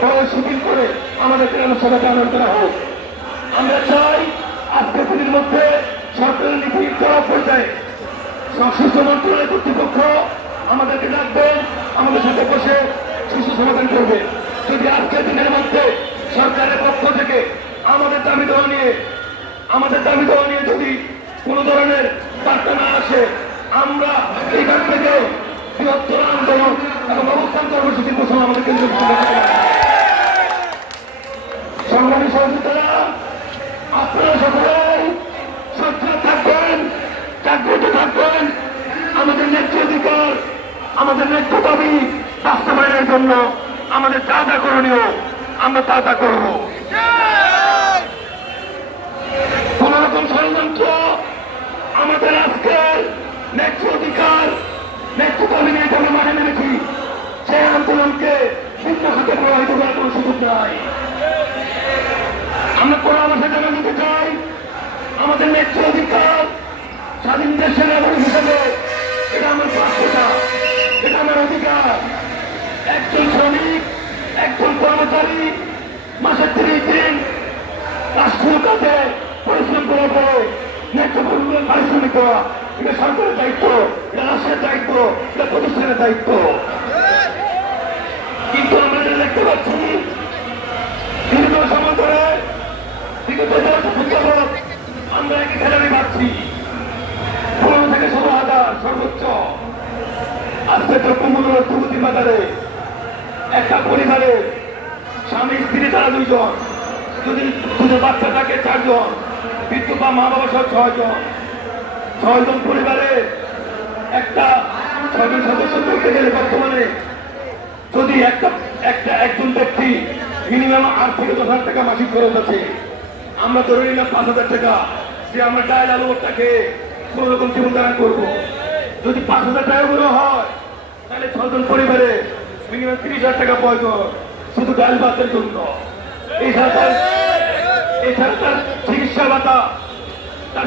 শিথিল করে আমাদের সেবাকে আনয়ন করা হোক। আমরা চাই আজকের দিনের মধ্যে সরকারের নীতির জবাব পর্যায়ে সংশ্লিষ্ট মন্ত্রণালয় কর্তৃপক্ষ আমাদেরকে ডাকবেন, আমাদের সাথে বসে শিশু সমাধান করবে। যদি আজকের দিনের মধ্যে সরকারের পক্ষ থেকে আমাদের দাবি দেওয়া নিয়ে যদি কোনো ধরনের বার্তা না আসে, আমরা এখান থেকে বৃহত্তর আন্দোলন এবং অবস্থান কর্মসূচির ঘোষণা আমাদের কেন্দ্রীয় সংগ্রামী সহযোগিতারা, আপনারা সকলেই সচ্ছল থাকবেন, জাগ্রত থাকবেন। আমাদের ন্যায্য অধিকার, আমাদের ন্যায্য দাবি বাস্তবায়নের জন্য আমাদের যা যা করণীয় আমরা তা করব। কোন রকম ষড়যন্ত্র আমাদের আজকের ন্যায্য অধিকার, ন্যায্য দাবি নিয়ে আমরা মাঠে নেমেছি, সেই আন্দোলনকে ভিন্ন খাতে প্রভাবিত করার কোন সুযোগ নাই। আমরা পরামর্শ জানা দিতে চাই, আমাদের ন্যায্য অধিকার স্বাধীন দেশের নাগরিক হিসেবে এটা আমার প্রাপ্যতা, এটা আমার অধিকার। একজন শ্রমিক, একজন কর্মচারী মাসের 30 দিন রাষ্ট্রীয় কাজে পরিশ্রম করার পরে ন্যায্য পারিশ্রমিক দেওয়া, এটা সরকারের দায়িত্ব, এটা রাষ্ট্রের দায়িত্ব, এটা প্রতিষ্ঠানের দায়িত্ব। কিন্তু আমরা যেটা দেখতে পাচ্ছি, দীর্ঘ সময় ধরে আমরা একই স্যালারি পাচ্ছি 15 থেকে 16,000 সর্বোচ্চ। আজকে দ্রব্যমূল্যের প্রগতি বাজারে একটা পরিবারে স্বামী স্ত্রী তারা 2 জন, যদি দুধের বাচ্চা থাকে 4 জন, বিদ্যুৎ বা মা বাবা সহ 6 জন, 6 জন পরিবারে একটা 6 জন সদস্য করতে গেলে বর্তমানে যদি একজন ব্যক্তি মিনিমাম 8 থেকে 10,000 টাকা মাসিক খরচ আছে, আমরা ধরে নিলাম 5,000 টাকা যে আমরা ডাল আলু ভর্তাকে কোন রকম জীবন ধারণ করবো। যদি 5,000 টাকা করে হয় তাহলে 6 জন পরিবারে মিনিমাম 30,000 টাকা প্রয়োজন শুধু ডাল ভাতের জন্য। এছাড়া তার চিকিৎসা ভাতা, তার